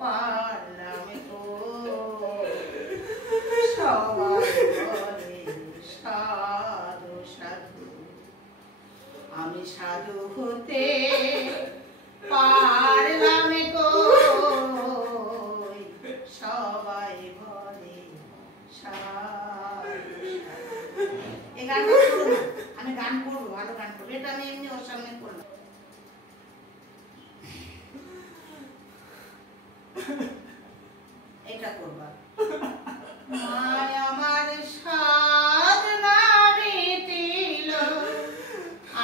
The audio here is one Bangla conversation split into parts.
পারলাম তো সবাই বলে সাধু সাধু, আমি সাধু হতে পারলাম কই, সবাই বলে সাধু সাধু। এই গানটা করবো না, আমি গান করবো, ভালো গান করবো, এটা আমি এমনি ওর সামনে করলাম। এটা করবা মায় আমার সাধনা রীতিল,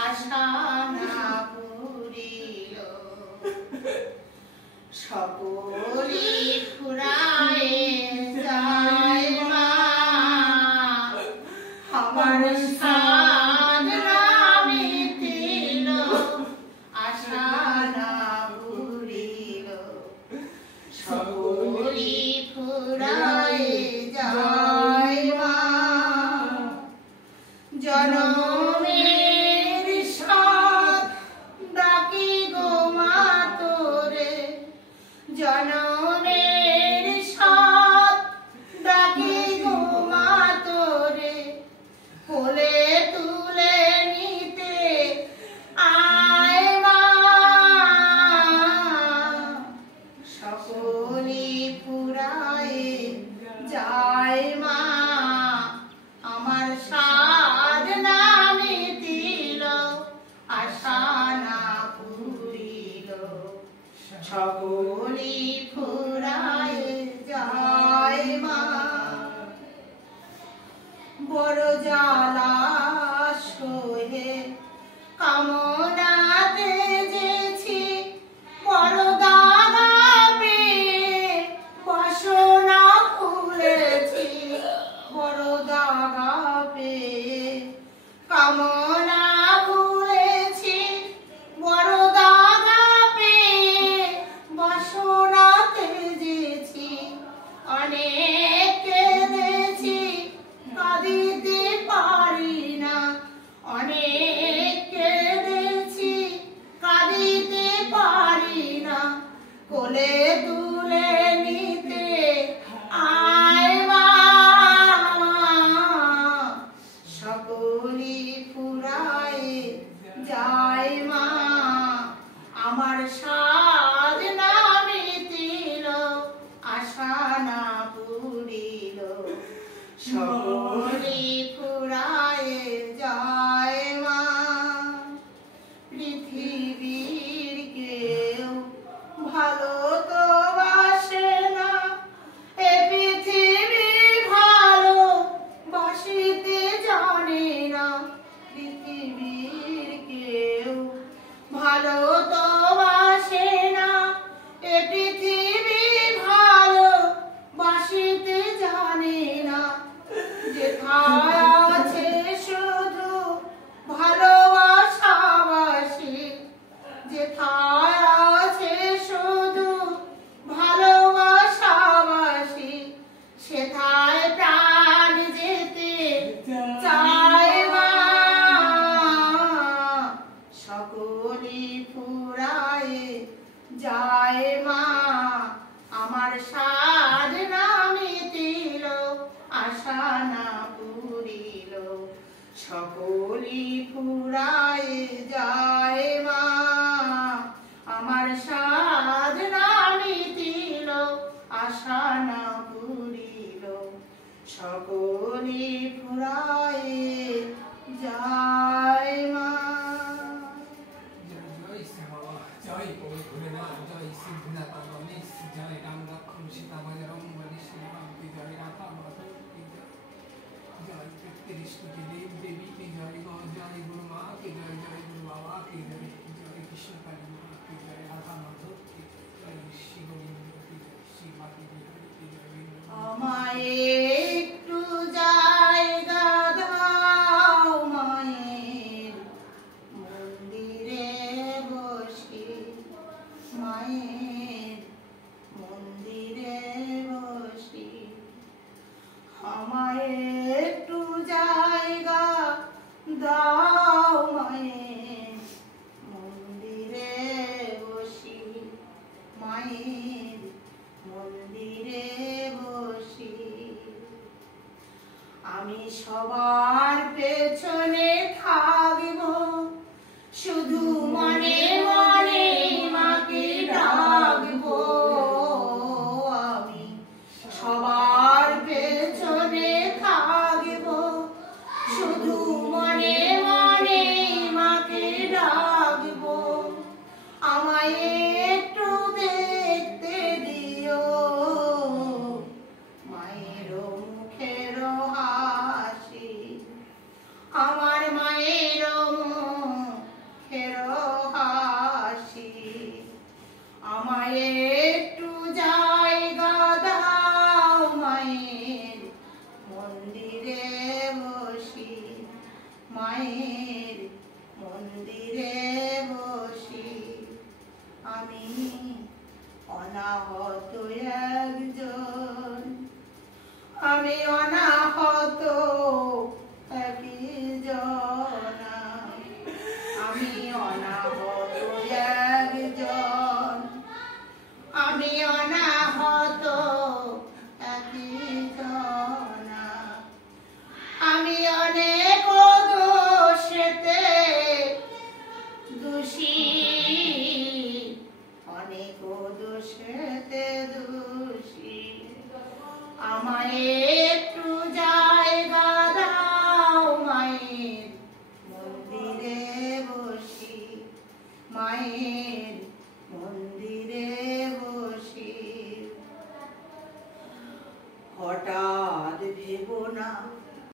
আশা না পুরিল, সকলি ফুরায় যায় মা, আমার সাধনা রীতিল, আশা না পুরিল, সকলি ফুরায় যায় মা। জনমের সাথ ডাকি গো মা তোরে, জনমের সাথ ডাকি গো মা তোরে, কোলে তুলে নিতে আয় মা, সকলি ফুরায় যায় মা, আমার সাধনা মিটিল, আশা না পুরিল, সকলি ফুরায় যায় মা। বড় জ্বালা সহে কামনাতে যেছি, বড় দাগা পেয়ে বাসনা খুলেছি, বড় দাগা পেয়ে কামনা খুলেছি, বড় দাগা পেয়ে বাসনা তেজেছি, অনেক কেঁদেছি কাঁদিতে পারি না, অনেক কেঁদেছি কাঁদিতে পারি না, কোলে তুলে নিতে আয় মা, সকলি ফুরায় যায় মা, আমার সাধনা মিটিল, আশা না পুরিল, সকলি ফুরায় যায় মা। পৃথিবীর কেউ ভালো তো বাসে না, এ পৃথিবী ভালো বাসিতে জানে না, পৃথিবীর কেউ ভালো তো বাসে না, এ পৃথিবী ভালো বাসিতে জানে না, যেথায় আছে শুধু ভালোবাসাবাসি, যেথায় আছে শুধু ভালোবাসাবাসি, সেথায় প্রাণ যেতে চায় মা, সকলি ফুরায় যায় মা, আমার সাধনা মিটিল, আশা না পুরিল, সকলি ফুরায় যায় মা, আমার সাধনা মিটিল, আশা না পুরিল, সকলি ফুরায় যায় মা। জয় শ্যামা, জয় পবন ভোলেনাথ, জয় সিদ্ধিনাথ গণেশ, জয় রাম লক্ষ্মণ সীতা বজরং বলি, শ্রীরাম কি জয়, রাধা মাধব কি জয়, জয় 33 কোটি দেব দেবী কি জয়, জয় গুরু মা কি জয়, জয় আমি সবার পেছনে থাকবো, শুধু মনে মনে মাকে ডাকবো। আমি সবার পেছনে থাকবো, শুধু মনে মনে মাকে ডাকবো। আমায় একটু দেখতে দিও, মায়ের মুখের হাসি, আমার মায়ের মুখের হাসি। আমায় একটু জায়গা দাও, মায়ের মন্দিরে বসি, মায়ের মন্দিরে বসি। আমি অনাহত একজন, আমি অনাহত